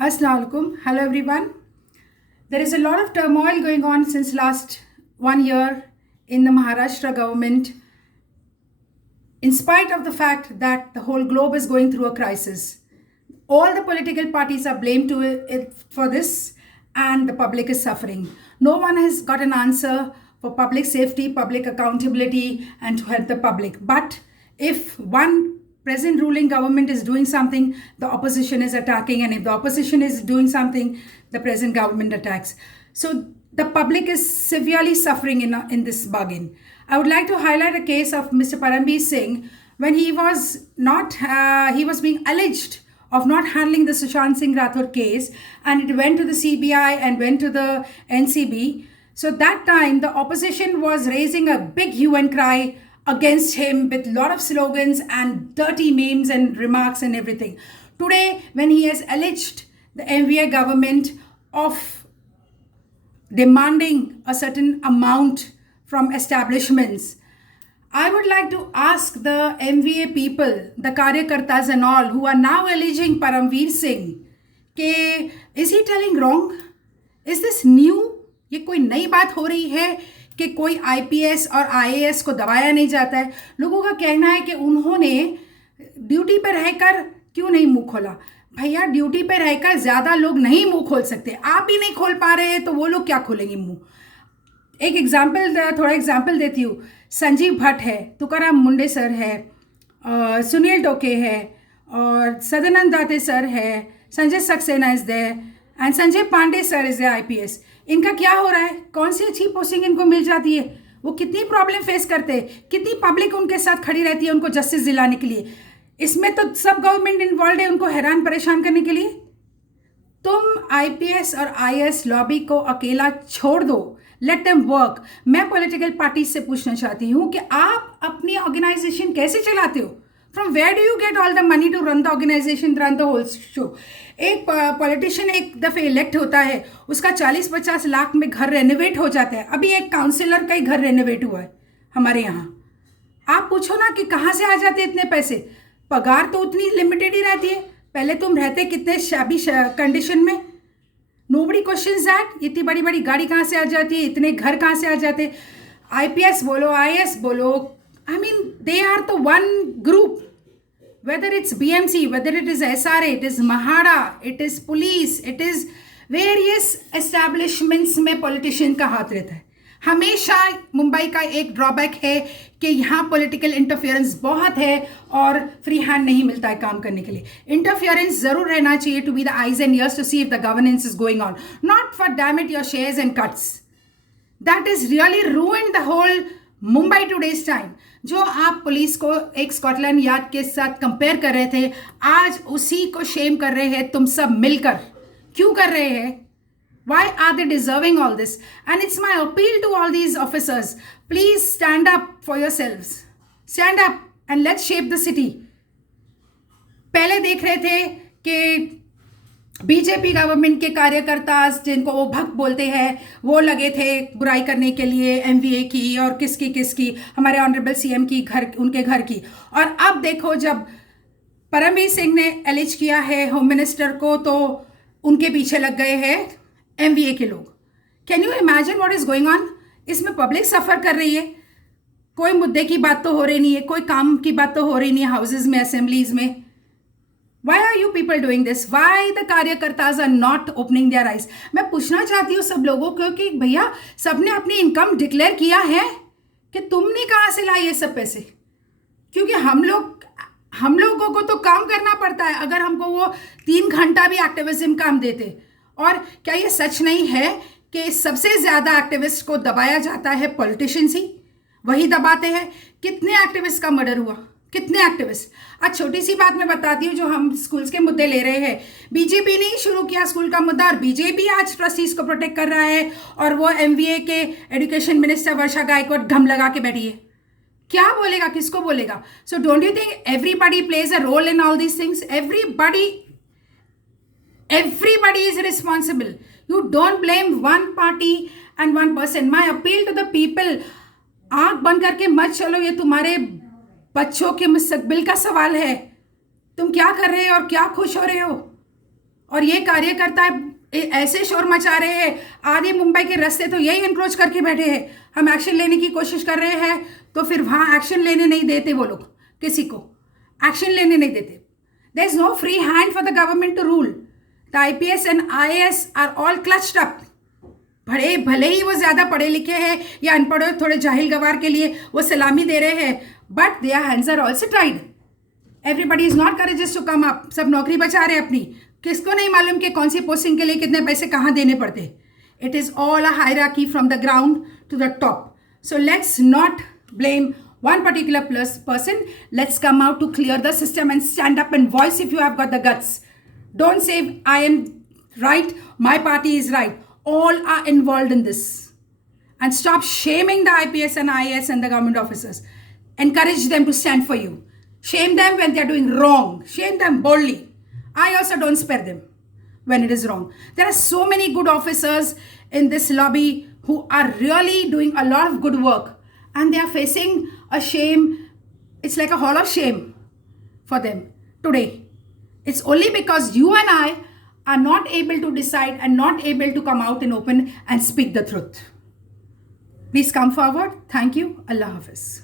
Assalamu alaikum. Hello everyone. There is a lot of turmoil going on since last 1 year in the Maharashtra government, in spite of the fact that the whole globe is going through a crisis. All the political parties are blamed to it for this, and the public is suffering. No one has got an answer for public safety, public accountability, and to help the public. But if one present ruling government is doing something, the opposition is attacking, and if the opposition is doing something, the present government attacks. So the public is severely suffering in this bargain. I would like to highlight a case of Mr. Paramveer Singh when he was being alleged of not handling the Sushant Singh Rathod case, and it went to the CBI and went to the NCB. So that time the opposition was raising a big hue and cry against him with a lot of slogans and dirty memes and remarks and everything. Today, when he has alleged the MVA government of demanding a certain amount from establishments, I would like to ask the MVA people, the Karyakartas and all, who are now alleging Paramveer Singh, is he telling wrong? Is this new? ये कोई नई बात हो रही है कि कोई IPS और IAS को दबाया नहीं जाता है? लोगों का कहना है कि उन्होंने ड्यूटी पर रहकर क्यों नहीं मुंह खोला. भैया, ड्यूटी पर रहकर ज़्यादा लोग नहीं मुंह खोल सकते. आप ही नहीं खोल पा रहे हैं तो वो लोग क्या खोलेंगे मुंह? एक थोड़ा एग्जाम्पल देती हूँ. संजीव भट्ट है, तुकाराम मुंडे सर है, सुनील टोके है, और सदानंद दाते सर है, Sanjay Saxena is there, and Sanjay Pandey sir is there IPS. इनका क्या हो रहा है? कौन सी अच्छी पोस्टिंग इनको मिल जाती है? वो कितनी प्रॉब्लम फेस करते हैं, कितनी पब्लिक उनके साथ खड़ी रहती है उनको जस्टिस दिलाने के लिए. इसमें तो सब गवर्नमेंट इन्वॉल्व है उनको हैरान परेशान करने के लिए. तुम IPS और IAS लॉबी को अकेला छोड़ दो, लेट देम वर्क. मैं पॉलिटिकल पार्टी से पूछना चाहती हूँ कि आप अपनी ऑर्गेनाइजेशन कैसे चलाते हो? From where do you get all the money to run the organisation, run the whole show? एक पॉलिटिशियन एक दफ़े इलेक्ट होता है, उसका 40-50 लाख में घर रेनोवेट हो जाता है. अभी एक काउंसिलर का ही घर रेनोवेट हुआ है हमारे यहाँ. आप पूछो ना कि कहाँ से आ जाते इतने पैसे? पगार तो उतनी लिमिटेड ही रहती है. पहले तुम रहते कितने शाबी कंडीशन में. Nobody questions that. इतनी बड़ी बड़ी गाड़ी कहाँ से आ जाती है, इतने घर कहाँ से आ जाते? IPS बोलो, IAS बोलो, I mean they are the one group. Whether it's BMC, whether it is SRA, it is Mahara, it is police, it is various establishments में politician का हाथ रहता है. हमेशा मुंबई का एक ड्रॉबैक है कि यहाँ पॉलिटिकल इंटरफेरेंस बहुत है और फ्री हैंड नहीं मिलता है काम करने के लिए. इंटरफेरेंस जरूर रहना चाहिए to be the eyes and ears to see if the governance is going on, not for damage your shares and cuts. That is really ruined the whole Mumbai today's time. जो आप पुलिस को एक Scotland yard के साथ compare कर रहे थे, आज उसी को शेम कर रहे हैं तुम सब मिलकर. क्यों कर रहे हैं? Why are they deserving all this? And it's my appeal to all these officers, please stand up for yourselves. Stand up and let's shape the city. पहले देख रहे थे कि बीजेपी गवर्नमेंट के कार्यकर्ता जिनको वो भक्त बोलते हैं वो लगे थे बुराई करने के लिए MVA की और किसकी हमारे ऑनरेबल CM की उनके घर की. और अब देखो, जब परमवीर सिंह ने एलिज किया है होम मिनिस्टर को, तो उनके पीछे लग गए हैं MVA के लोग. Can you imagine what is going on? इसमें पब्लिक सफ़र कर रही है. कोई मुद्दे की बात तो हो रही नहीं है, कोई काम की बात तो हो रही नहीं है हाउसेज में, असेंबलीज में. Why are you people doing this? Why the कार्यकर्ताज are not opening their eyes? मैं पूछना चाहती हूँ सब लोगों को कि भैया, सबने अपनी इनकम डिक्लेयर किया है कि तुमने कहाँ से लाई ये सब पैसे? क्योंकि हम लोगों को तो काम करना पड़ता है. अगर हमको वो 3 घंटा भी एक्टिविज्म काम देते. और क्या ये सच नहीं है कि सबसे ज़्यादा एक्टिविस्ट को दबाया जाता है पॉलिटिशियंस ही? वही दबाते हैं. कितने एक्टिविस्ट का मर्डर हुआ, कितने एक्टिविस्ट? आज छोटी सी बात मैं बताती हूँ, जो हम स्कूल्स के मुद्दे ले रहे हैं. बीजेपी ने ही शुरू किया स्कूल का मुद्दा, और बीजेपी आज ट्रस्टीज को प्रोटेक्ट कर रहा है, और वो MVA के एजुकेशन मिनिस्टर वर्षा गायकवाड घम लगा के बैठी है. क्या बोलेगा, किसको बोलेगा? So don't you think everybody plays a role in all these things? Everybody is responsible. You don't blame one party and one person. My appeal to the people, आंख बंद करके मत चलो. ये तुम्हारे बच्चों के मुस्तकबिल का सवाल है. तुम क्या कर रहे हो और क्या खुश हो रहे हो? और ये कार्यकर्ता ऐसे शोर मचा रहे हैं, आधे मुंबई के रास्ते तो यही एनक्रोच करके बैठे हैं। हम एक्शन लेने की कोशिश कर रहे हैं तो फिर वहाँ एक्शन लेने नहीं देते वो लोग, किसी को एक्शन लेने नहीं देते. There is no free hand for the government to rule. The IPS and IAS are all clutched up. भले ही वो ज़्यादा पढ़े लिखे हैं या अनपढ़ थोड़े जाहिल गवार के लिए वो सलामी दे रहे हैं, but their hands are also tied. Everybody is not courageous to come up. सब नौकरी बचा रहे अपनी. किसको नहीं मालूम कि कौन सी पोस्टिंग के लिए कितने पैसे कहाँ देने पड़ते. It is all a hierarchy from the ground to the top. So let's not blame one particular person. Let's come out to clear the system and stand up and voice if you have got the guts. Don't say I am right, my party is right. All are involved in this. And stop shaming the IPS and IAS and the government officers. Encourage them to stand for you. Shame them when they are doing wrong. Shame them boldly. I also don't spare them when it is wrong. There are so many good officers in this lobby who are really doing a lot of good work, and they are facing a shame. It's like a hall of shame for them today. It's only because you and I are not able to decide and not able to come out in open and speak the truth. Please come forward. Thank you. Allah Hafiz.